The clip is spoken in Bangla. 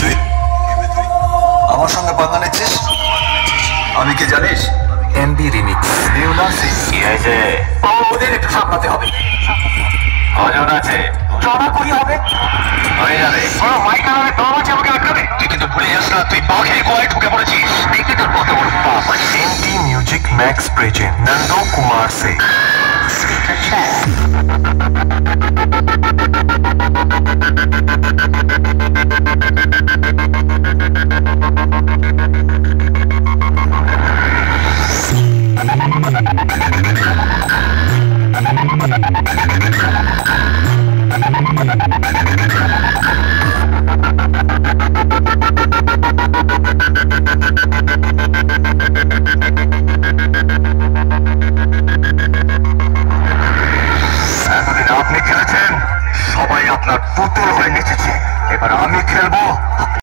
তুই আমার সঙ্গে পাঙ্গা নিচ্ছিস? আমি কি জানিস? এমবি রিমিক্স নিউ নার্সিং কি হয়েছে? ওদের একটু সামলাতে হবে। কজন আছে? জমা করি হবে হয়ে যাবে। মাইক আনাবে দম আছে আমাকে আটকাবে। তুই কিন্তু ভুলে যাস না, তুই বাঘের গোয়ায় ঢুকে পড়েছিস। দেখি তোর কত বড় পাপ। এনটি মিউজিক मैक्स प्रेजेंट नंदो कुमार से আপনি খেলেছেন, সবাই আপনার পুতুল হয়ে নেচেছে, এবার আমি খেলবো